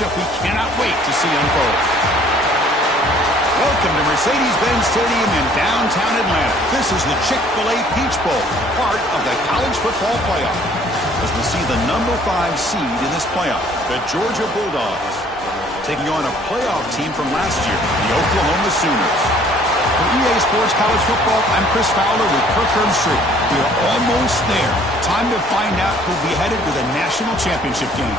matchup we cannot wait to see unfold. Welcome to Mercedes-Benz Stadium in downtown Atlanta. This is the Chick-fil-A Peach Bowl, part of the college football playoff. As we see the number 5 seed in this playoff, the Georgia Bulldogs, taking on a playoff team from last year, the Oklahoma Sooners. For EA Sports College Football, I'm Chris Fowler with Kirkland Street. We are almost there. Time to find out who'll be headed to the national championship game.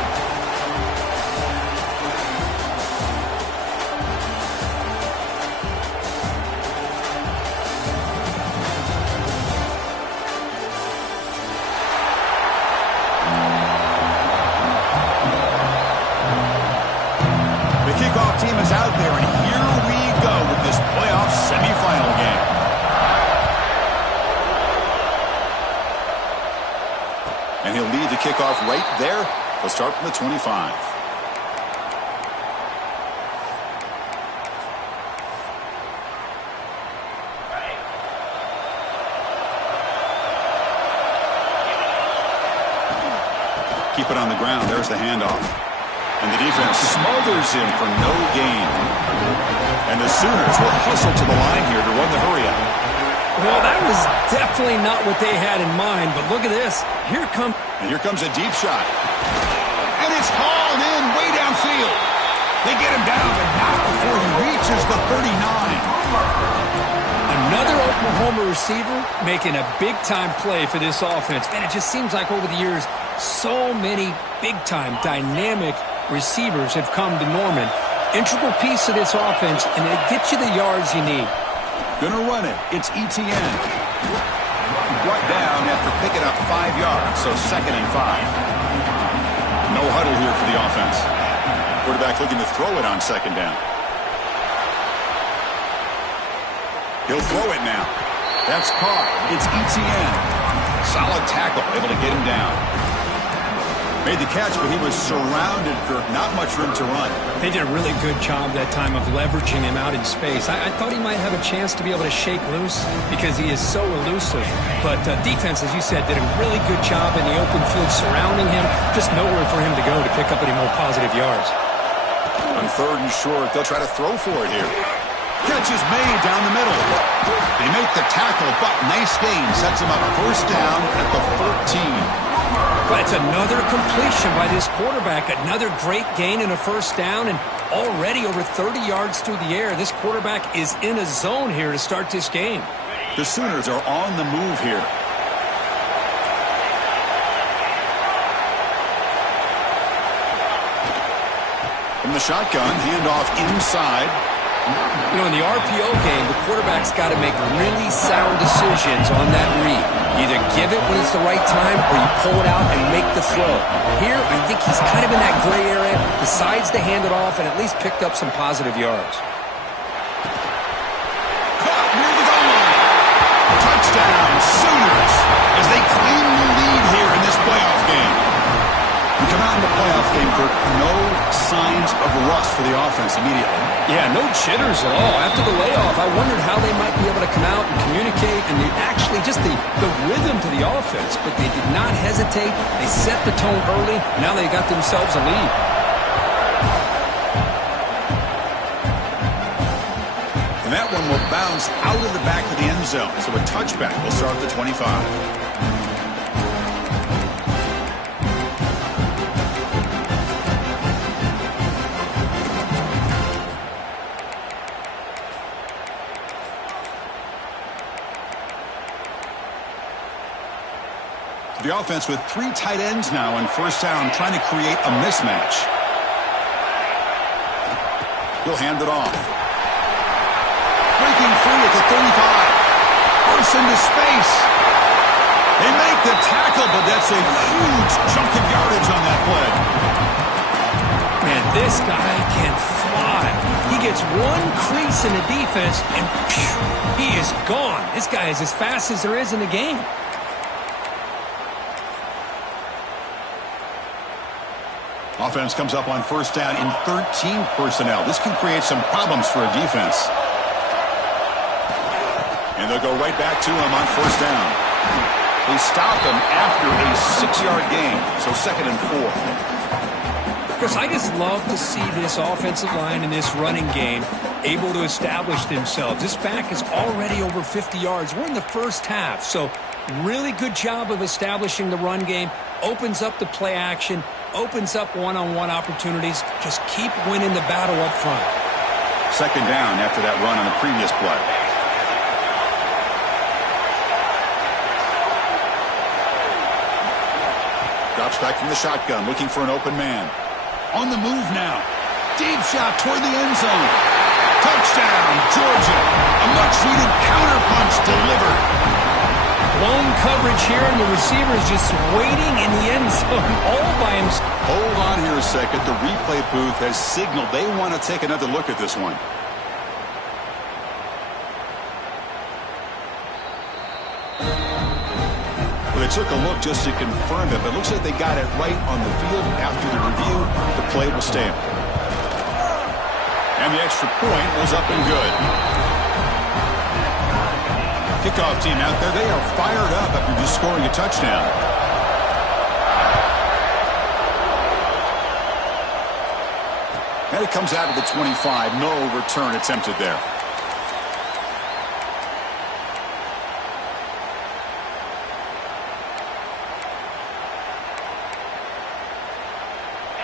The kickoff team is out there, and here we go with this playoff semifinal game. And he'll lead the kickoff right there. He'll start from the 25. Keep it on the ground. There's the handoff. And the defense smothers him for no gain. And the Sooners will hustle to the line here to run the hurry-up. Well, that was definitely not what they had in mind, but look at this. Here comes a deep shot. And it's hauled in way downfield. They get him down, but not before he reaches the 39. Another Oklahoma receiver making a big-time play for this offense. Man, it just seems like over the years, so many big-time, dynamic receivers have come to Norman. Integral piece of this offense, and they get you the yards you need. Gonna run it. It's ETN. Brought down after picking up 5 yards, so 2nd and 5. No huddle here for the offense. Quarterback looking to throw it on 2nd down. He'll throw it now. That's caught. It's ETN. Solid tackle, able to get him down. Made the catch, but he was surrounded for not much room to run. They did a really good job that time of leveraging him out in space. I thought he might have a chance to be able to shake loose because he is so elusive. But defense, as you said, did a really good job in the open field surrounding him. Just nowhere for him to go to pick up any more positive yards. On 3rd and short, they'll try to throw for it here. Catch is made down the middle. They make the tackle, but nice gain. Sets him up 1st down at the 14. That's another completion by this quarterback. Another great gain in a 1st down, and already over 30 yards through the air. This quarterback is in a zone here to start this game. The Sooners are on the move here. From the shotgun, handoff inside. You know, in the RPO game, the quarterback's got to make really sound decisions on that read. Either give it when it's the right time or you pull it out and make the throw. Here, I think he's kind of in that gray area, decides to hand it off and at least picked up some positive yards. Caught near the goal line. Touchdown, Sooners, as they claim the lead here in this playoff game. We come out in the playoff game, Kirk, no signs of rust for the offense immediately. Yeah, no jitters at all. After the layoff, I wondered how they might be able to come out and communicate and actually just the rhythm to the offense. But they did not hesitate. They set the tone early. Now they got themselves a lead. And that one will bounce out of the back of the end zone. So a touchback will start at the 25. The offense with 3 tight ends now on 1st down, trying to create a mismatch. He'll hand it off. Breaking free at the 35. Bursts into space. They make the tackle, but that's a huge chunk of yardage on that play. Man, this guy can fly. He gets one crease in the defense, and he is gone. This guy is as fast as there is in the game. Offense comes up on 1st down in 13 personnel. This can create some problems for a defense. And they'll go right back to him on 1st down. They stop him after a 6-yard gain, so 2nd and 4. Chris, I just love to see this offensive line and this running game able to establish themselves. This back is already over 50 yards. We're in the first half, so really good job of establishing the run game. Opens up the play action, opens up one-on-one opportunities. Just keep winning the battle up front. Second down after that run on the previous play. Drops back from the shotgun, looking for an open man. On the move now. Deep shot toward the end zone. Touchdown, Georgia. A much-needed counterpunch delivered. Blown coverage here, and the receiver's just waiting in the end zone all by himself. Hold on here a second. The replay booth has signaled they want to take another look at this one. They took a look just to confirm it, but it looks like they got it right on the field. After the review, the play will stand. And the extra point was up and good. Kickoff team out there, they are fired up after just scoring a touchdown. And it comes out of the 25. No return attempted there.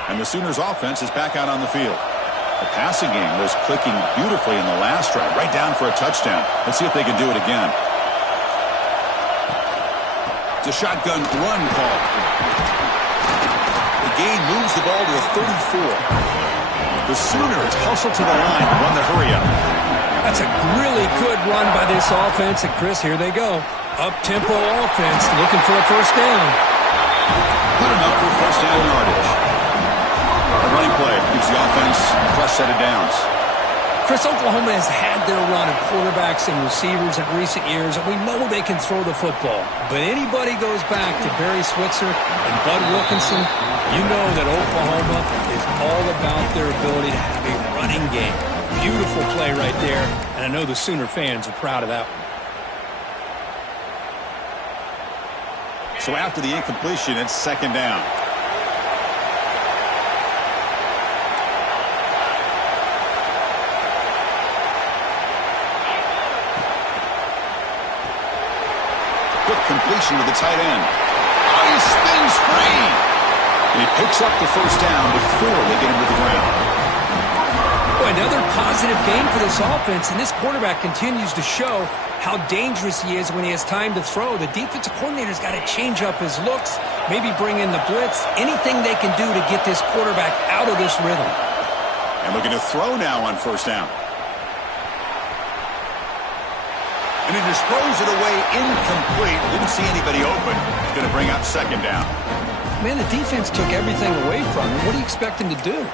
And the Sooners offense is back out on the field. The passing game was clicking beautifully in the last drive, right down for a touchdown. Let's see if they can do it again. It's a shotgun run call. The gain moves the ball to the 34. The Sooners hustle to the line and run the hurry up. That's a really good run by this offense. And Chris, here they go. Up-tempo offense looking for a first down. Good enough for first down yardage. A running play gives the offense a fresh set of downs. Chris, Oklahoma has had their run of quarterbacks and receivers in recent years, and we know they can throw the football. But anybody goes back to Barry Switzer and Bud Wilkinson, you know that Oklahoma is all about their ability to have a running game. Beautiful play right there, and I know the Sooner fans are proud of that one. So after the incompletion, it's second down. Quick completion to the tight end. Oh, he spins free. And he picks up the first down before they get him to the ground. Boy, another positive game for this offense, and this quarterback continues to show how dangerous he is when he has time to throw. The defensive coordinator's got to change up his looks, maybe bring in the blitz, anything they can do to get this quarterback out of this rhythm. And looking to throw now on first down. And he just throws it away incomplete. Didn't see anybody open. He's going to bring up second down. Man, the defense took everything away from him. What do you expect him to do?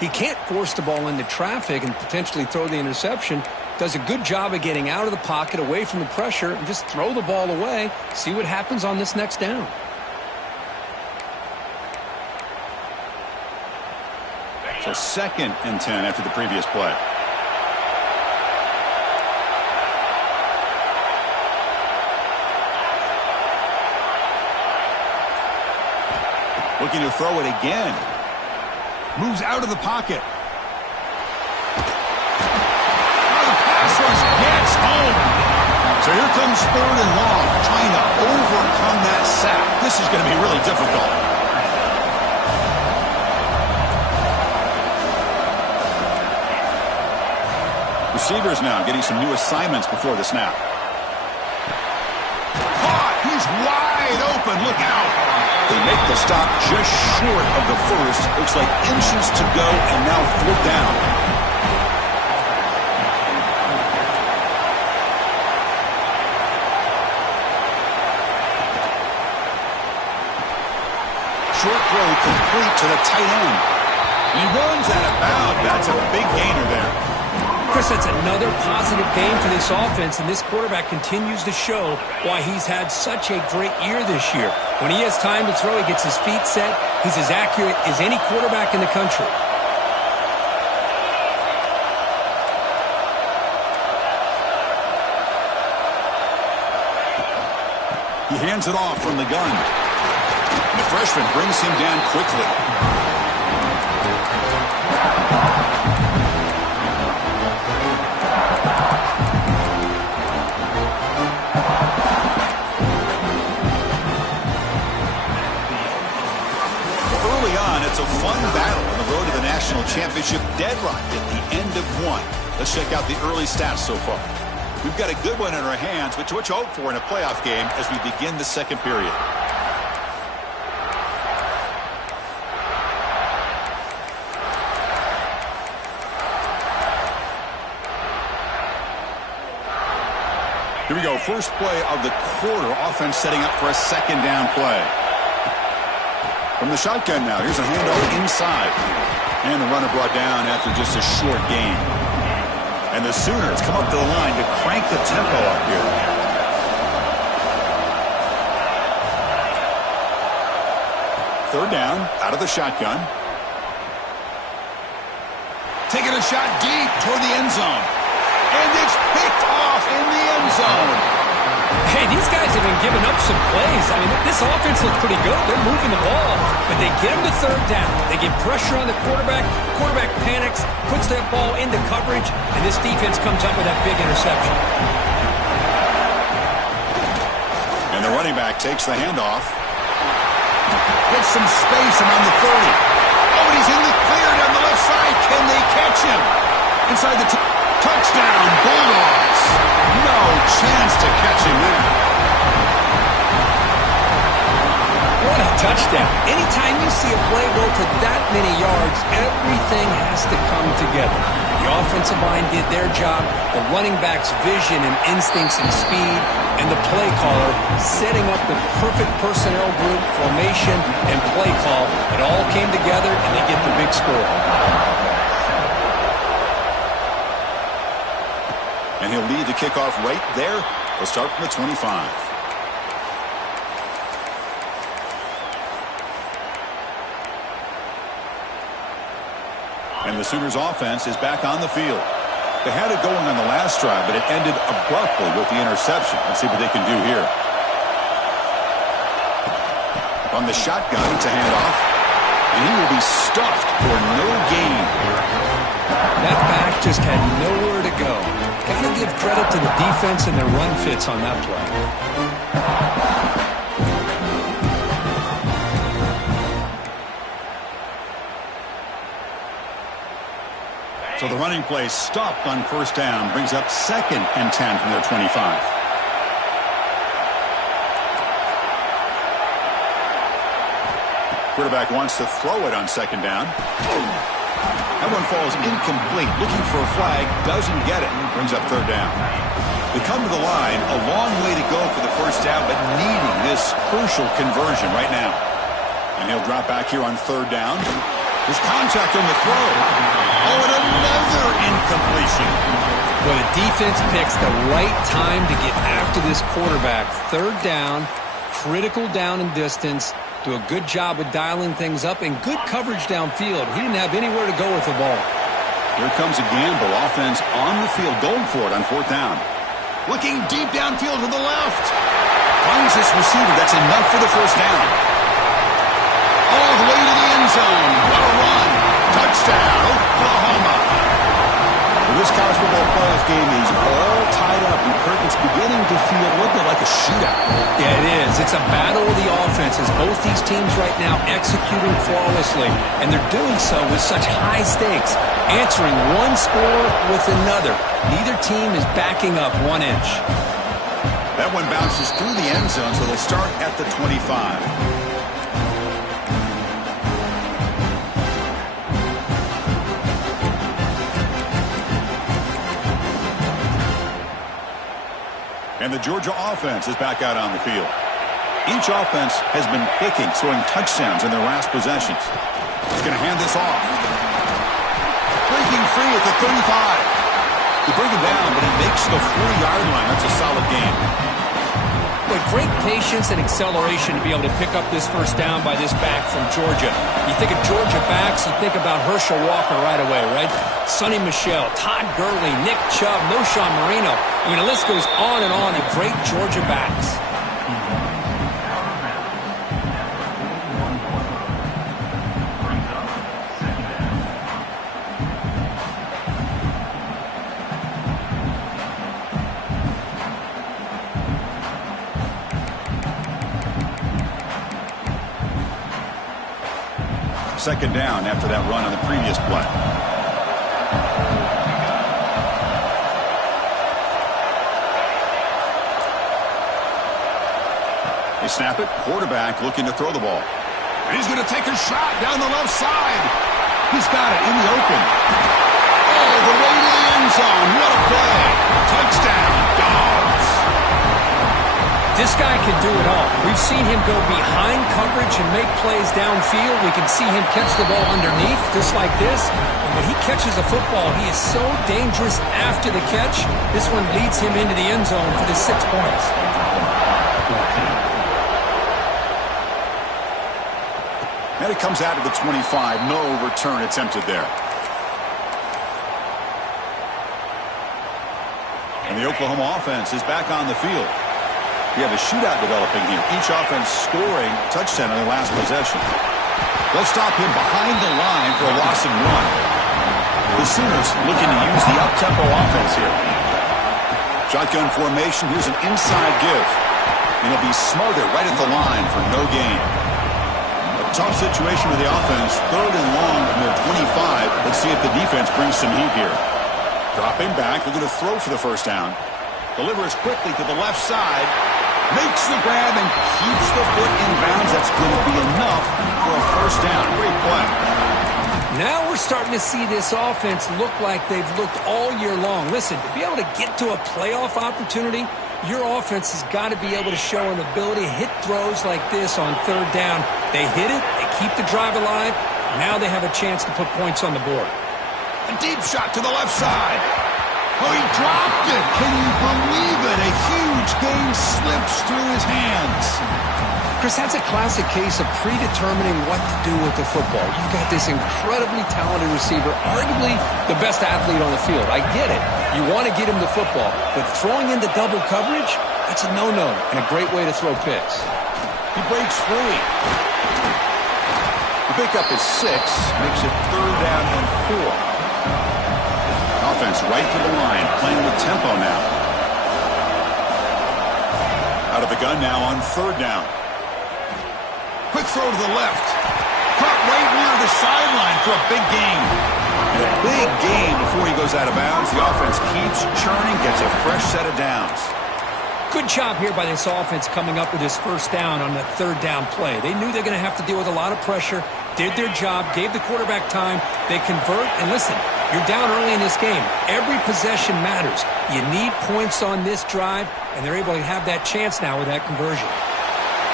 He can't force the ball into traffic and potentially throw the interception. Does a good job of getting out of the pocket, away from the pressure, and just throw the ball away. See what happens on this next down. So second and 10 after the previous play. Looking to throw it again. Moves out of the pocket. Oh, the pass rush gets home. So here comes third and long, trying to overcome that sack. This is going to be really difficult. Receivers now getting some new assignments before the snap. Caught! He's wide open. Look out! They make the stop just short of the first. Looks like inches to go, and now fourth down. Short throw complete to the tight end. He runs out of bounds. That's a big gainer there. Chris, that's another positive game for this offense, and this quarterback continues to show why he's had such a great year this year. When he has time to throw, he gets his feet set. He's as accurate as any quarterback in the country. He hands it off from the gun. The freshman brings him down quickly. championship deadlocked at the end of one. Let's check out the early stats so far. We've got a good one in our hands, which what you hope for in a playoff game as we begin the second period. Here we go. First play of the quarter. Offense setting up for a second down play. From the shotgun now. Here's a handoff inside. And the runner brought down after just a short gain. And the Sooners come up to the line to crank the tempo up here. Third down, out of the shotgun. Taking a shot deep toward the end zone. And it's picked off in the end zone. Hey, these guys have been giving up some plays. I mean, this offense looks pretty good. They're moving the ball, but they get him to third down. They get pressure on the quarterback. Quarterback panics, puts that ball into coverage, and this defense comes up with that big interception. And the running back takes the handoff. Gets some space around the 30. Oh, and he's in the clear down the left side. Can they catch him? Inside the touchdown, Bulldogs. No chance to catch him there. What a touchdown. Anytime you see a play go for that many yards, everything has to come together. The offensive line did their job, the running back's vision and instincts and speed, and the play caller setting up the perfect personnel group, formation, and play call. It all came together, and they get the big score. And he'll lead the kickoff right there. They'll start from the 25. And the Sooners offense is back on the field. They had it going on the last drive, but it ended abruptly with the interception. Let's see what they can do here. On the shotgun, it's a handoff. And he will be stuffed for no gain. That back just had nowhere to go. Got to give credit to the defense and their run fits on that play. So the running play stopped on first down, brings up 2nd and 10 from their 25. Quarterback wants to throw it on 2nd down. That one falls incomplete. Looking for a flag, doesn't get it. Brings up 3rd down. They come to the line, a long way to go for the first down, but needing this crucial conversion right now. And he'll drop back here on 3rd down. There's contact on the throw. Oh, and another incompletion. Well, the defense picks the right time to get after this quarterback. 3rd down, critical down and distance. Do a good job of dialing things up and good coverage downfield. He didn't have anywhere to go with the ball. Here comes a gamble. Offense on the field, going for it on 4th down. Looking deep downfield to the left. Finds this receiver. That's enough for the first down. All the way to the end zone. What a run. Touchdown, Oklahoma. Well, this college football playoff game is all tied up. It's beginning to feel a little bit like a shootout. Yeah, it is. It's a battle of the offenses. Both these teams right now executing flawlessly, and they're doing so with such high stakes, answering one score with another. Neither team is backing up 1 inch. That one bounces through the end zone, so they'll start at the 25. And the Georgia offense is back out on the field. Each offense has been picking, scoring touchdowns in their last possessions. He's going to hand this off. Breaking free at the 35. They bring him down, but he makes the 40-yard line. That's a solid game. But great patience and acceleration to be able to pick up this first down by this back from Georgia. You think of Georgia backs, you think about Herschel Walker right away, right? Sonny Michel, Todd Gurley, Nick Chubb, Noshawn Marino. I mean, the list goes on and on of great Georgia backs. Second down after that run on the previous play. They snap it. Quarterback looking to throw the ball. And he's going to take a shot down the left side. He's got it in the open. Oh, the way to the end zone. What a play. Touchdown, Dogs. This guy can do it all. We've seen him go behind coverage and make plays downfield. We can see him catch the ball underneath, just like this. And when he catches a football, he is so dangerous after the catch. This one leads him into the end zone for the 6 points. And it comes out of the 25. No return attempted there. And the Oklahoma offense is back on the field. We have a shootout developing here. Each offense scoring a touchdown on their last possession. They'll stop him behind the line for a loss of 1. The Sooners looking to use the up-tempo offense here. Shotgun formation. Here's an inside give. And he'll be smothered right at the line for no gain. A tough situation with the offense. 3rd and long from their 25. Let's see if the defense brings some heat here. Dropping back. They're going to throw for the first down. Delivers quickly to the left side. Makes the grab and keeps the foot in bounds. That's going to be enough for a first down. Great play. Now we're starting to see this offense look like they've looked all year long. Listen, to be able to get to a playoff opportunity, your offense has got to be able to show an ability to hit throws like this on 3rd down. They hit it, they keep the drive alive. Now they have a chance to put points on the board. A deep shot to the left side. Oh, he dropped it. Can you believe it? A huge game slips through his hands. Chris, that's a classic case of predetermining what to do with the football. You've got this incredibly talented receiver, arguably the best athlete on the field. I get it. You want to get him the football, but throwing into double coverage, that's a no-no and a great way to throw picks. He breaks free. The pickup is 6, makes it 3rd down and 4. Offense right to the line, playing with tempo now. Out of the gun now on 3rd down. Quick throw to the left. Caught right near the sideline for a big gain. And a big gain before he goes out of bounds. The offense keeps churning, gets a fresh set of downs. Good job here by this offense coming up with this first down on the 3rd down play. They knew they're going to have to deal with a lot of pressure, did their job, gave the quarterback time. They convert, and listen, you're down early in this game. Every possession matters. You need points on this drive, and they're able to have that chance now with that conversion.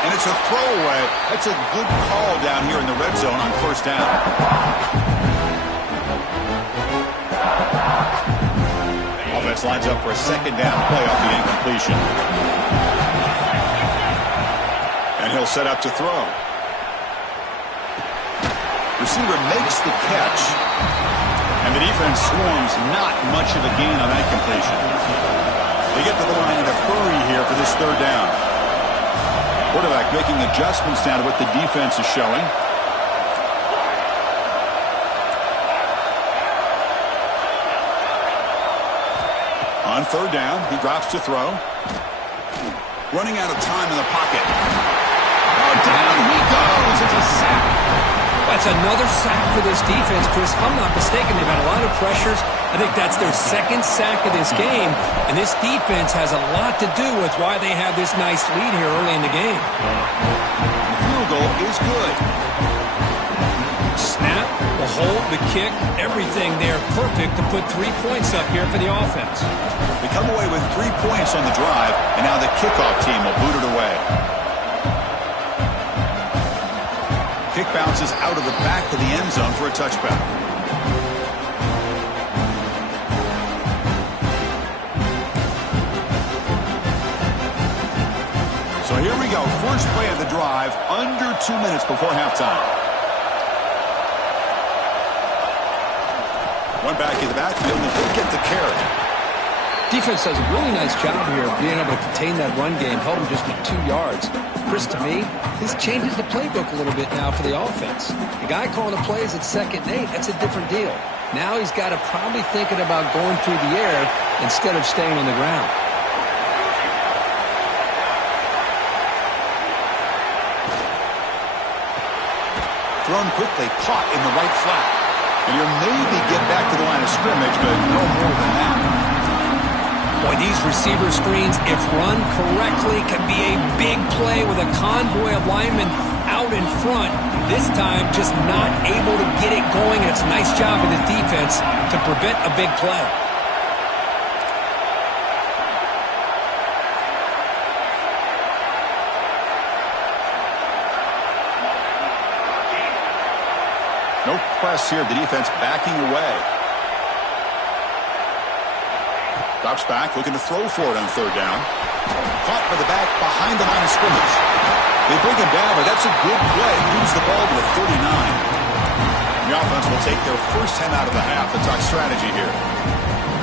And it's a throwaway. That's a good call down here in the red zone on 1st down. Offense lines up for a 2nd down play off the incompletion. And he'll set up to throw. Receiver makes the catch. And the defense swarms, not much of a gain on that completion. They get to the line in a hurry here for this 3rd down. Quarterback making adjustments down to what the defense is showing. On 3rd down, he drops to throw. Running out of time in the pocket. Oh, down he goes. It's a sack. That's another sack for this defense, Chris. If I'm not mistaken, they've had a lot of pressures. I think that's their 2nd sack of this game. And this defense has a lot to do with why they have this nice lead here early in the game. The field goal is good. Snap, the hold, the kick, everything there perfect to put 3 points up here for the offense. They come away with 3 points on the drive, and now the kickoff team will boot it away. Kick bounces out of the back of the end zone for a touchback. So here we go. First play of the drive, under 2 minutes before halftime. One back in the backfield, and he'll get the carry. Defense does a really nice job here of being able to contain that run game, held him just to 2 yards. Chris, to me, this changes the playbook a little bit now for the offense. The guy calling the plays at 2nd and 8, that's a different deal. Now he's got to probably thinking about going through the air instead of staying on the ground. thrown quickly, caught in the right flat. And he'll maybe get back to the line of scrimmage, but no more than that. Boy, these receiver screens, if run correctly, can be a big play with a convoy of linemen out in front. This time, just not able to get it going. It's a nice job of the defense to prevent a big play. No press here. The defense backing away. Drops back, looking to throw for it on third down. Caught by the back behind the line of scrimmage. They bring him down, but that's a good play. Moves the ball to the 39. The offense will take their first 10 out of the half to talk strategy here.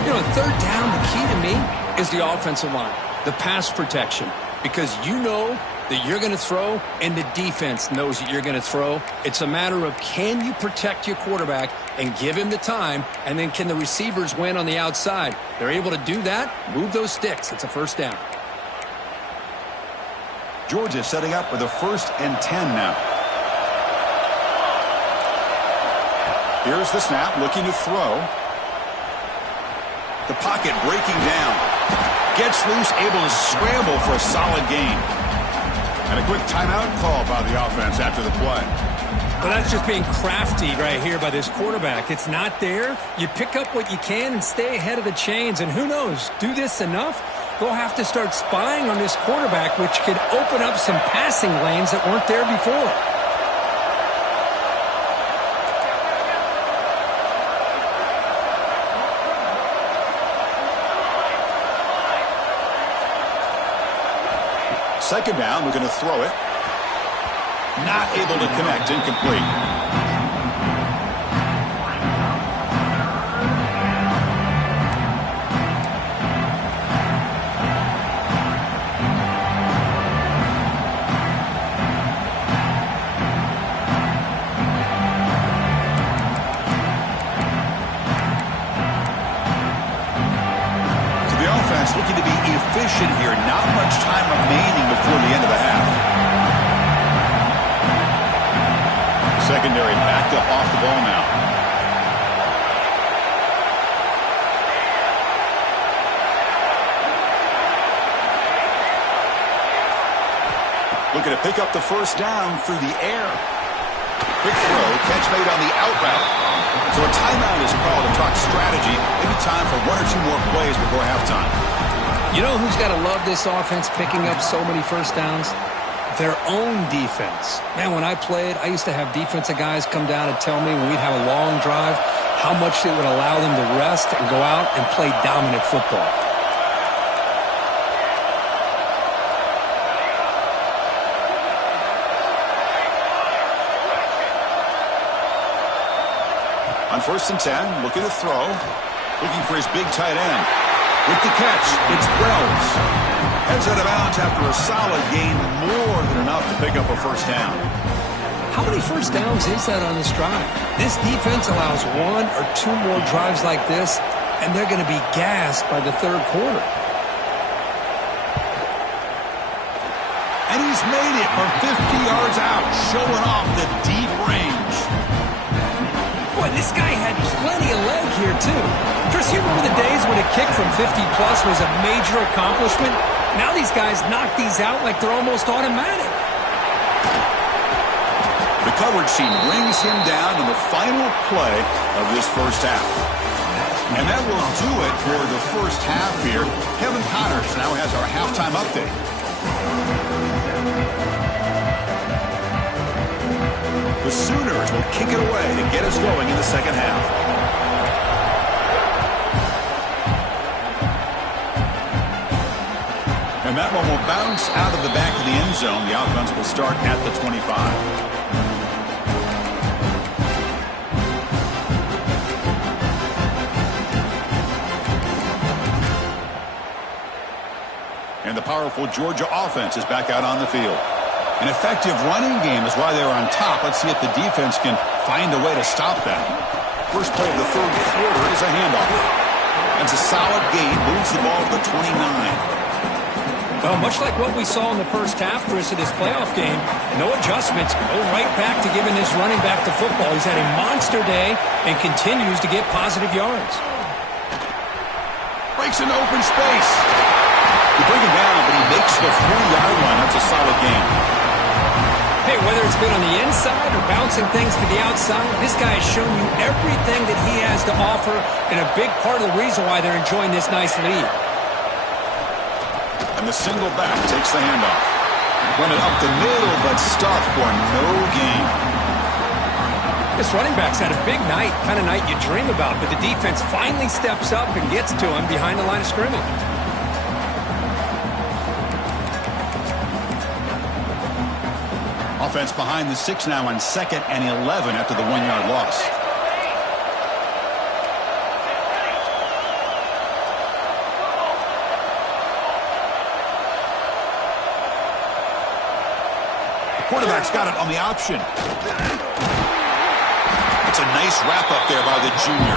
You know, third down, the key to me is the offensive line, the pass protection, because you know that you're going to throw and the defense knows that you're going to throw. It's a matter of can you protect your quarterback and give him the time, and then can the receivers win on the outside? They're able to do that, move those sticks. It's a first down. Georgia setting up for the 1st and 10 now. Here's the snap, looking to throw. The pocket breaking down. Gets loose, able to scramble for a solid gain. And a quick timeout call by the offense after the play. Well, that's just being crafty right here by this quarterback. It's not there. You pick up what you can and stay ahead of the chains. And who knows, do this enough, they'll have to start spying on this quarterback, which could open up some passing lanes that weren't there before. Second down, we're going to throw it. Not able to connect, incomplete. So the offense looking to be efficient here. Not much time remaining before the end of the half. Secondary backed up off the ball now. Looking to pick up the first down through the air. Quick throw, catch made on the out route. So a timeout is called to talk strategy. Maybe time for one or two more plays before halftime. You know who's got to love this offense picking up so many first downs? Their own defense. Man, when I played, I used to have defensive guys come down and tell me when we'd have a long drive how much it would allow them to rest and go out and play dominant football. On 1st and 10, looking to throw. Looking for his big tight end. With the catch, it's Wells. Heads out of bounds after a solid gain, more than enough to pick up a first down. How many first downs is that on this drive? This defense allows one or two more drives like this, and they're going to be gassed by the third quarter. And he's made it from 50 yards out, showing off the deep range. Boy, this guy had plenty of leg here, too. Chris, you remember the days when a kick from 50-plus was a major accomplishment? Now these guys knock these out like they're almost automatic. The coverage team brings him down in the final play of this first half. And that will do it for the first half here. Kevin Connors now has our halftime update. The Sooners will kick it away to get us going in the second half. And that one will bounce out of the back of the end zone. The offense will start at the 25. And the powerful Georgia offense is back out on the field. An effective running game is why they're on top. Let's see if the defense can find a way to stop that. First play of the third quarter is a handoff. That's a solid gain. Moves the ball to the 29. Well, much like what we saw in the first half, Chris, of this playoff game, no adjustments. Go right back to giving this running back the football. He's had a monster day and continues to get positive yards. Breaks into open space. You bring him down, but he makes the 3-yard line. That's a solid game. Hey, whether it's been on the inside or bouncing things to the outside, this guy has shown you everything that he has to offer, and a big part of the reason why they're enjoying this nice lead. And the single back takes the handoff. Run it up the middle, but stuffed for no gain. This running back's had a big night, kind of night you dream about, but the defense finally steps up and gets to him behind the line of scrimmage. Offense behind the 6 now on 2nd and 11 after the 1-yard loss. Quarterback's got it on the option. It's a nice wrap-up there by the junior.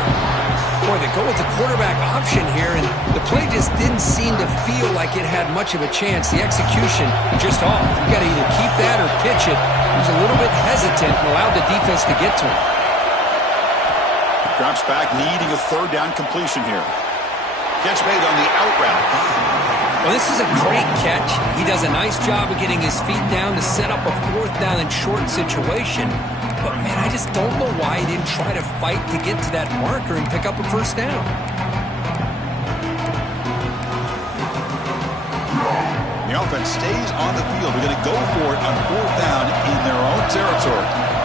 Boy, they go with the quarterback option here, and the play just didn't seem to feel like it had much of a chance. The execution just off. You got to either keep that or pitch it. He was a little bit hesitant and allowed the defense to get to him. Drops back, needing a 3rd down completion here. Catch made on the out route. Well, this is a great catch. He does a nice job of getting his feet down to set up a 4th down and short situation. But, man, I just don't know why he didn't try to fight to get to that marker and pick up a 1st down. The offense stays on the field. They're going to go for it on 4th down in their own territory.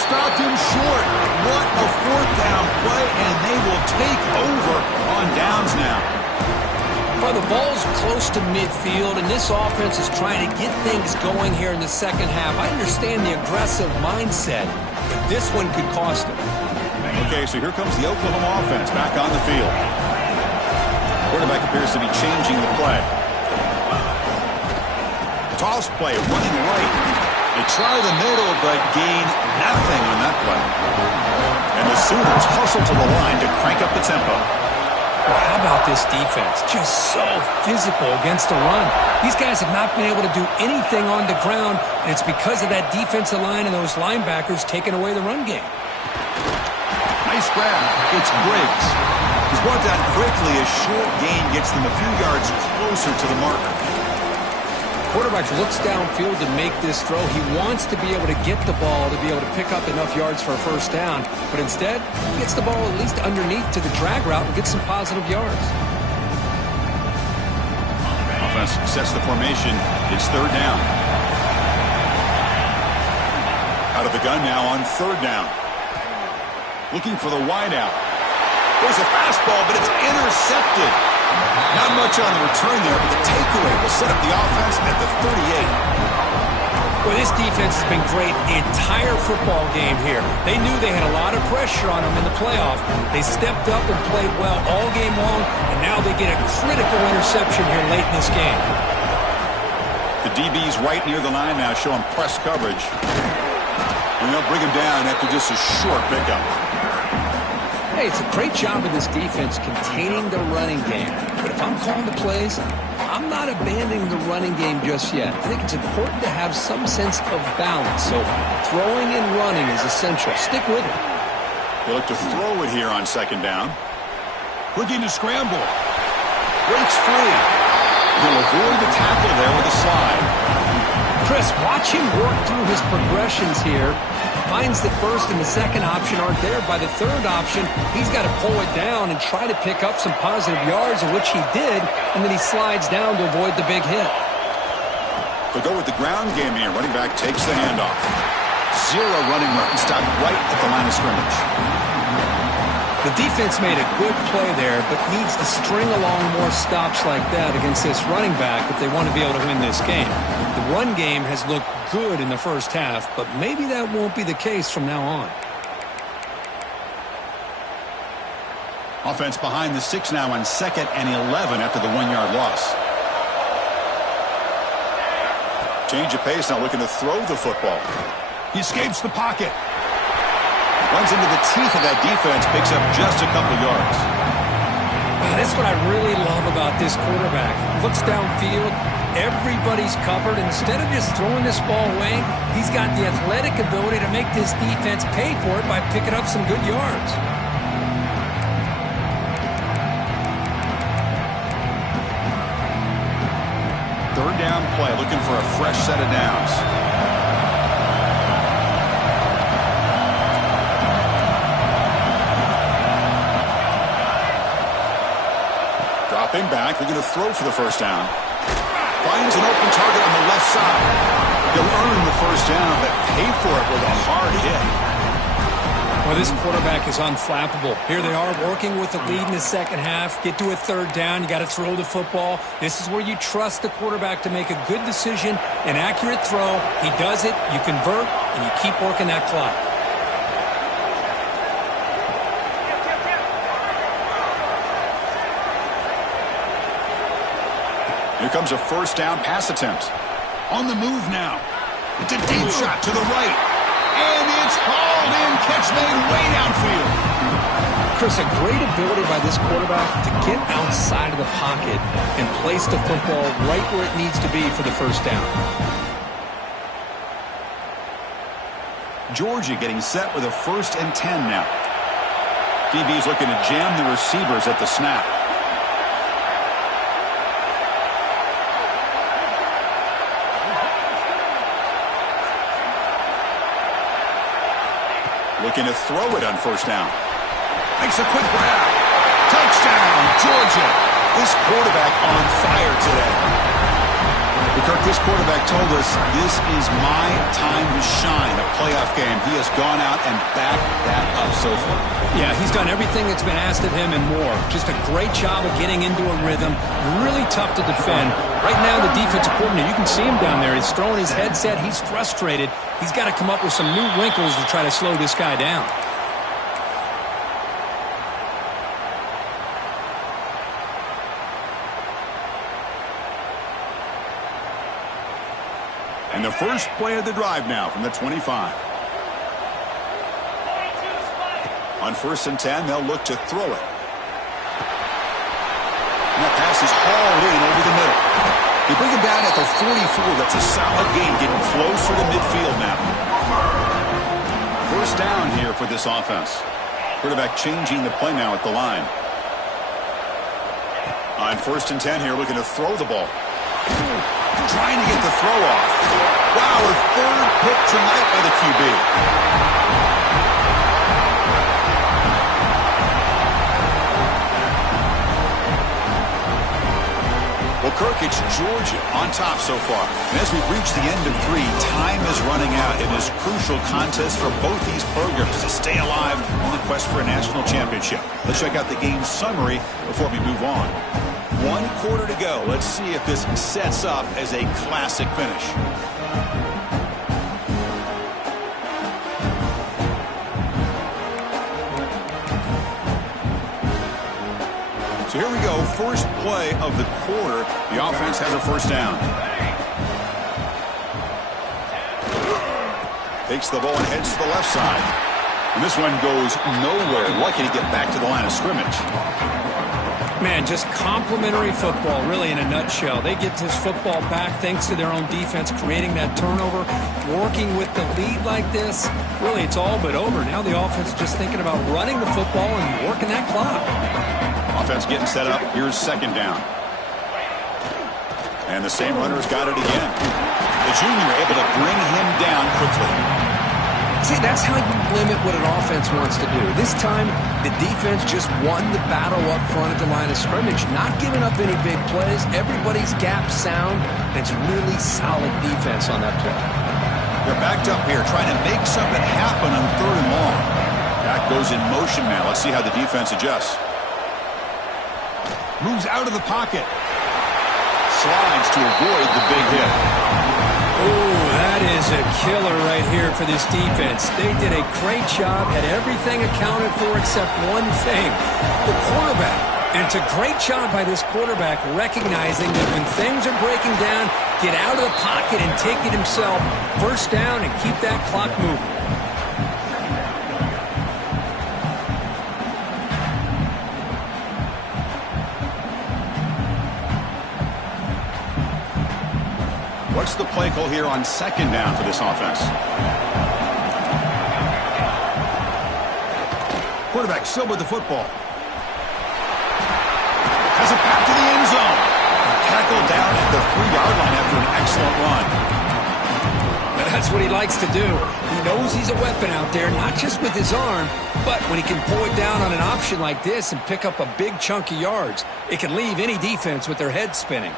Stopped him short. What a 4th down play, and they will take over on downs now. Well, the ball's close to midfield, and this offense is trying to get things going here in the 2nd half. I understand the aggressive mindset, but this one could cost them. Okay, so here comes the Oklahoma offense back on the field. Quarterback appears to be changing the play. Toss play, running right. They try the middle, but gain nothing on that play. And the Sooners hustle to the line to crank up the tempo. Well, how about this defense? Just so physical against the run. These guys have not been able to do anything on the ground, and it's because of that defensive line and those linebackers taking away the run game. Nice grab. It's Briggs. He's brought down quickly. A short gain gets them a few yards closer to the marker. Quarterback looks downfield to make this throw. He wants to be able to get the ball to be able to pick up enough yards for a 1st down, but instead, he gets the ball at least underneath to the drag route and gets some positive yards. Offense sets the formation. It's 3rd down. Out of the gun now on 3rd down. Looking for the wideout. There's a fastball, but it's intercepted. Not much on the return there, but the takeaway will set up the offense at the 38. Well, this defense has been great the entire football game here. They knew they had a lot of pressure on them in the playoff. They stepped up and played well all game long, and now they get a critical interception here late in this game. The DB's right near the line now, showing press coverage. And they'll bring him down after just a short pickup. Hey, it's a great job of this defense containing the running game. But if I'm calling the plays, I'm not abandoning the running game just yet. I think it's important to have some sense of balance. So throwing and running is essential. Stick with it. They look to throw it here on 2nd down. Looking to scramble. Breaks free. He'll avoid the tackle there with a slide. Chris, watch him work through his progressions here. Finds the 1st and the 2nd option aren't there. By the 3rd option, he's got to pull it down and try to pick up some positive yards, of which he did, and then he slides down to avoid the big hit. They'll go with the ground game here. Running back takes the handoff. 0 running room. Stopped right at the line of scrimmage. The defense made a good play there, but needs to string along more stops like that against this running back if they want to be able to win this game. The run game has looked good in the 1st half, but maybe that won't be the case from now on. Offense behind the 6 now on 2nd and 11 after the 1-yard loss. Change of pace now, looking to throw the football. He escapes the pocket. Runs into the teeth of that defense, picks up just a couple yards. That's what I really love about this quarterback. Looks downfield, everybody's covered. Instead of just throwing this ball away, he's got the athletic ability to make this defense pay for it by picking up some good yards. Third down play, looking for a fresh set of downs. Dropping back, looking to throw for the first down. Finds an open target on the left side. He'll earn the first down, but pay for it with a hard hit. Well, this quarterback is unflappable. Here they are working with the lead in the second half. Get to a third down. You got to throw the football. This is where you trust the quarterback to make a good decision, an accurate throw. He does it, you convert, and you keep working that clock. Here comes a first down pass attempt. On the move now. It's a deep shot to the right. And it's hauled in. Catch made way downfield. Chris, a great ability by this quarterback to get outside of the pocket and place the football right where it needs to be for the first down. Georgia getting set with a 1st and 10 now. DB's looking to jam the receivers at the snap. Looking to throw it on first down. Makes a quick grab. Touchdown, Georgia. This quarterback on fire today. But Kirk, this quarterback told us this is my time to shine, a playoff game. He has gone out and backed that up so far. Yeah, he's done everything that's been asked of him and more. Just a great job of getting into a rhythm. Really tough to defend. Right now, the defensive coordinator, you can see him down there. He's throwing his headset. He's frustrated. He's got to come up with some new wrinkles to try to slow this guy down. And the first play of the drive now from the 25. On 1st and 10, they'll look to throw it. And that pass is hauled in over the middle. They bring him down at the 44. That's a solid gain, getting closer to midfield now. First down here for this offense. Quarterback changing the play now at the line. On 1st and 10 here, looking to throw the ball. Trying to get the throw off. Wow, a 3rd pick tonight by the QB. Well, Kirk, it's Georgia on top so far. And as we reach the end of 3, time is running out in this crucial contest for both these programs to stay alive in the quest for a national championship. Let's check out the game summary before we move on. 1 quarter to go. Let's see if this sets up as a classic finish. So here we go. First play of the quarter. The offense has a first down. Takes the ball and heads to the left side. And this one goes nowhere. Lucky to get back to the line of scrimmage. Man, just complimentary football, really, in a nutshell. They get this football back thanks to their own defense, creating that turnover, working with the lead like this. Really, it's all but over. Now the offense is just thinking about running the football and working that clock. Offense getting set up. Here's 2nd down. And the same runner's got it again. The junior able to bring him down quickly. See, that's how you limit what an offense wants to do. This time, the defense just won the battle up front at the line of scrimmage, not giving up any big plays. Everybody's gap sound, and it's really solid defense on that play. They're backed up here, trying to make something happen on 3rd and long. Back goes in motion now. Let's see how the defense adjusts. Moves out of the pocket. Slides to avoid the big hit. Oh, that is a killer right here for this defense. They did a great job, had everything accounted for except one thing, the quarterback. And it's a great job by this quarterback recognizing that when things are breaking down, get out of the pocket and take it himself. First down and keep that clock moving. What's the play call here on second down for this offense? Quarterback still with the football. Has it back to the end zone. Tackled down at the 3-yard line after an excellent run. That's what he likes to do. He knows he's a weapon out there, not just with his arm, but when he can pull it down on an option like this and pick up a big chunk of yards, it can leave any defense with their head spinning.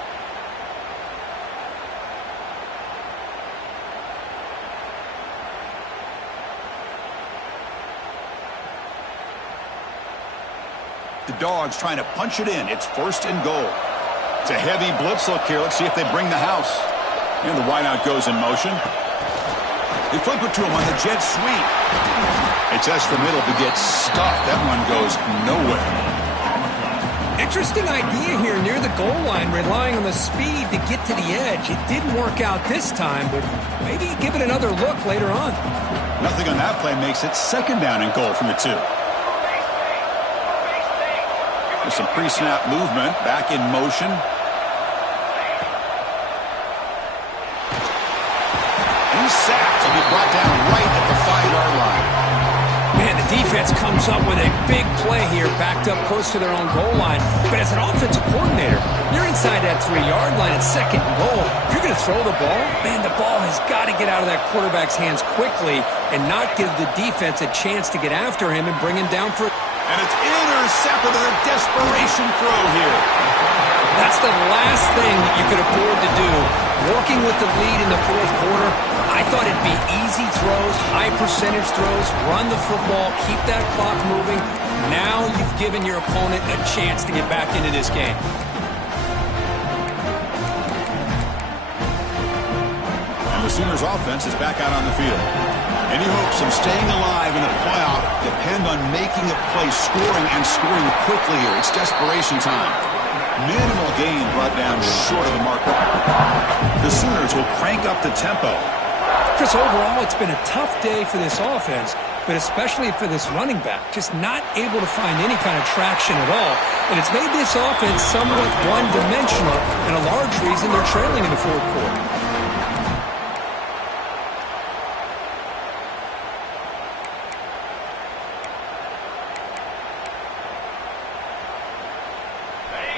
The Dogs trying to punch it in. It's first and goal. It's a heavy blitz look here. Let's see if they bring the house. And the wideout goes in motion. They flip it to him on the jet sweep. They test the middle to get stuffed. That one goes nowhere. Interesting idea here near the goal line, relying on the speed to get to the edge. It didn't work out this time, but maybe give it another look later on. Nothing on that play makes it second down and goal from the 2. There's some pre-snap movement, back in motion. He's sacked. He'll be brought down right at the 5-yard line. Man, the defense comes up with a big play here, backed up close to their own goal line. But as an offensive coordinator, you're inside that 3-yard line at second and goal. If you're going to throw the ball, man, the ball has got to get out of that quarterback's hands quickly and not give the defense a chance to get after him and bring him down for... And it's intercepted with a desperation throw here. That's the last thing that you could afford to do. Working with the lead in the fourth quarter, I thought it'd be easy throws, high percentage throws, run the football, keep that clock moving. Now you've given your opponent a chance to get back into this game. And the Sooners offense is back out on the field. Any hopes of staying alive in the playoff depend on making a play, scoring and scoring quickly here. It's desperation time. Minimal gain brought down short of the marker. The Sooners will crank up the tempo. Chris, overall, it's been a tough day for this offense, but especially for this running back. Just not able to find any kind of traction at all. And it's made this offense somewhat one-dimensional, and a large reason they're trailing in the fourth quarter.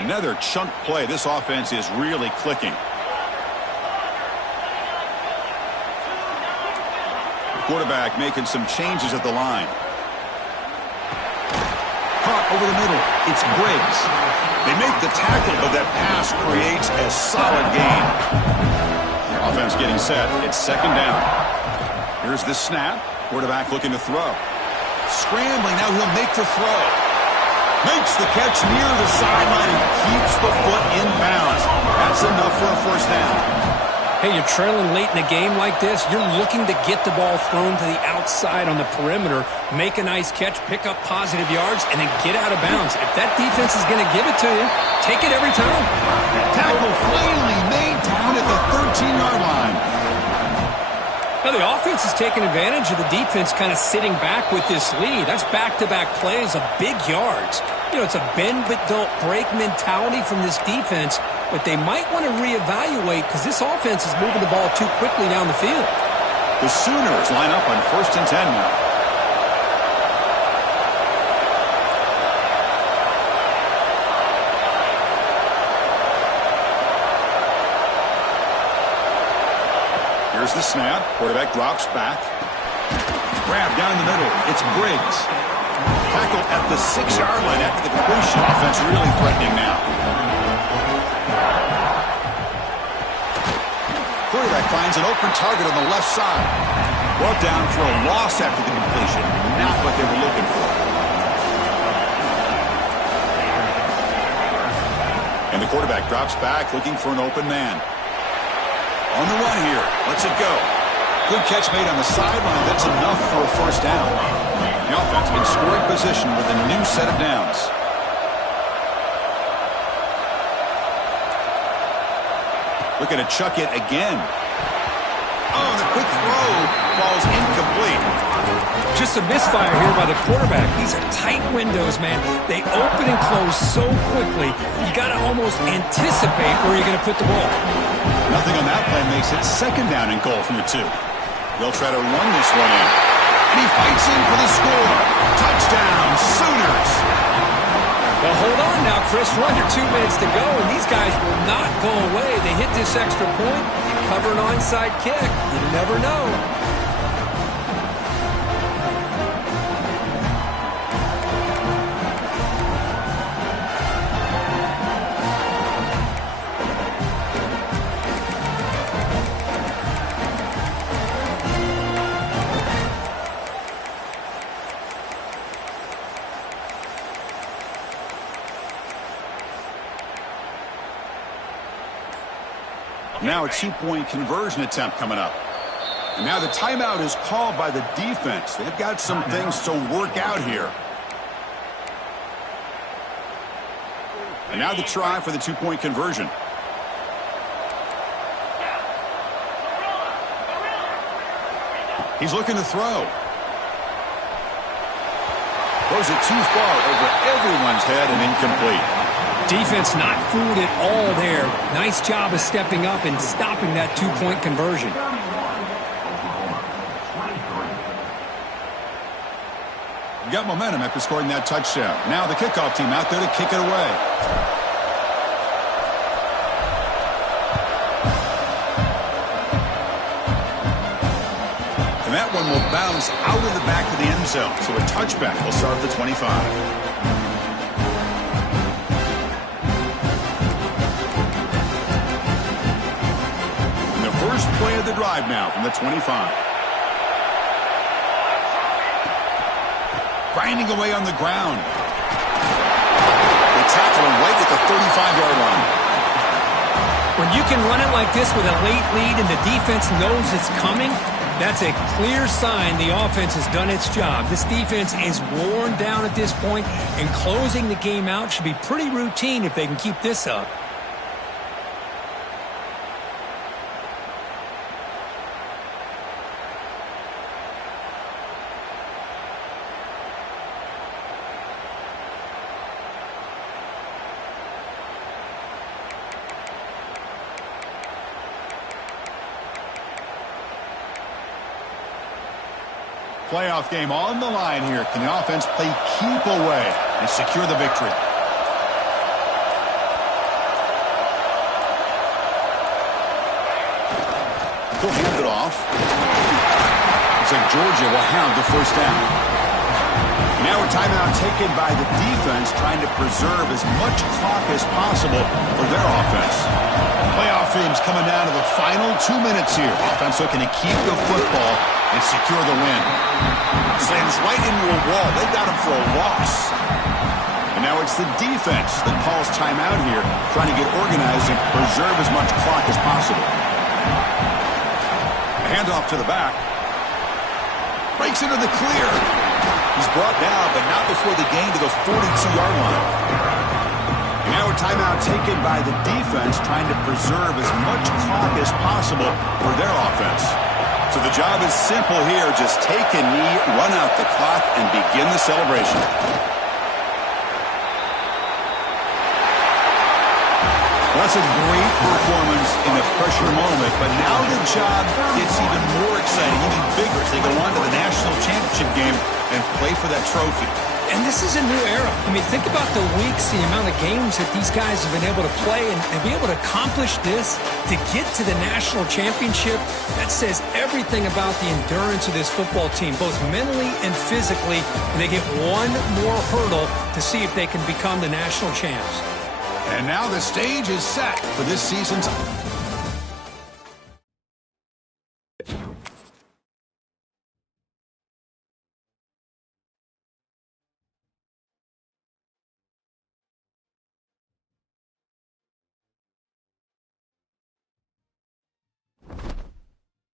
Another chunk play. This offense is really clicking. Quarterback making some changes at the line. Caught over the middle. It's Briggs. They make the tackle, but that pass creates a solid gain. Offense getting set. It's second down. Here's the snap. Quarterback looking to throw. Scrambling. Now he'll make the throw. Makes the catch near the sideline and keeps the foot in bounds. That's enough for a first down. Hey, you're trailing late in a game like this. You're looking to get the ball thrown to the outside on the perimeter, make a nice catch, pick up positive yards, and then get out of bounds. If that defense is going to give it to you, take it every time. Tackle finally made down at the 13-yard line. Now, the offense is taking advantage of the defense kind of sitting back with this lead. That's back-to-back plays of big yards. You know, it's a bend-but-don't-break mentality from this defense, but they might want to reevaluate because this offense is moving the ball too quickly down the field. The Sooners line up on 1st and 10 now. Here's the snap. Quarterback drops back. Grab down the middle. It's Briggs. Tackle at the 6-yard line after the completion. Offense really threatening now. Quarterback finds an open target on the left side. Brought down for a loss after the completion. Not what they were looking for. And the quarterback drops back looking for an open man. On the run here. Lets it go. Good catch made on the sideline. That's enough for a first down. The offense in scoring position with a new set of downs. Looking to chuck it again. Oh, the quick throw falls incomplete. Just a misfire here by the quarterback. These are tight windows, man. They open and close so quickly, you got to almost anticipate where you're going to put the ball. Nothing on that play makes it second down and goal from the 2. They'll try to run this one in. And he fights in for the score. Touchdown, Sooners. Well, hold on now, Chris. We're under 2 minutes to go, and these guys will not go away. They hit this extra point, cover an onside kick. You never know. Now a 2-point conversion attempt coming up. And now the timeout is called by the defense. They've got some things to work out here. And now the try for the 2-point conversion. He's looking to throw. Throws it too far over everyone's head and incomplete. Defense not fooled at all there. Nice job of stepping up and stopping that 2-point conversion. Got momentum after scoring that touchdown. Now the kickoff team out there to kick it away. And that one will bounce out of the back of the end zone. So a touchback will start at the 25. First play of the drive now from the 25. Grinding away on the ground. They tackle him right at the 35-yard line. When you can run it like this with a late lead and the defense knows it's coming, that's a clear sign the offense has done its job. This defense is worn down at this point, and closing the game out should be pretty routine if they can keep this up. Playoff game on the line here. Can the offense play keep away and secure the victory? He'll hand it off. Looks like Georgia will have the first down. Now a timeout taken by the defense, trying to preserve as much clock as possible for their offense. Playoff game's coming down to the final 2 minutes here. Offense looking to keep the football and secure the win. Slams right into a wall. They got him for a loss. And now it's the defense that calls timeout here, trying to get organized and preserve as much clock as possible. A handoff to the back. Breaks into the clear. He's brought down, but not before the gain to the 42-yard line. And now a timeout taken by the defense, trying to preserve as much clock as possible for their offense. So the job is simple here. Just take a knee, run out the clock, and begin the celebration. Well, that's a great performance in a pressure moment, but now the job gets even more exciting, even bigger as they go on to the national championship game and play for that trophy. And this is a new era. I mean, think about the weeks, the amount of games that these guys have been able to play and be able to accomplish this, to get to the national championship. That says everything about the endurance of this football team, both mentally and physically. And they get one more hurdle to see if they can become the national champs. And now the stage is set for this season's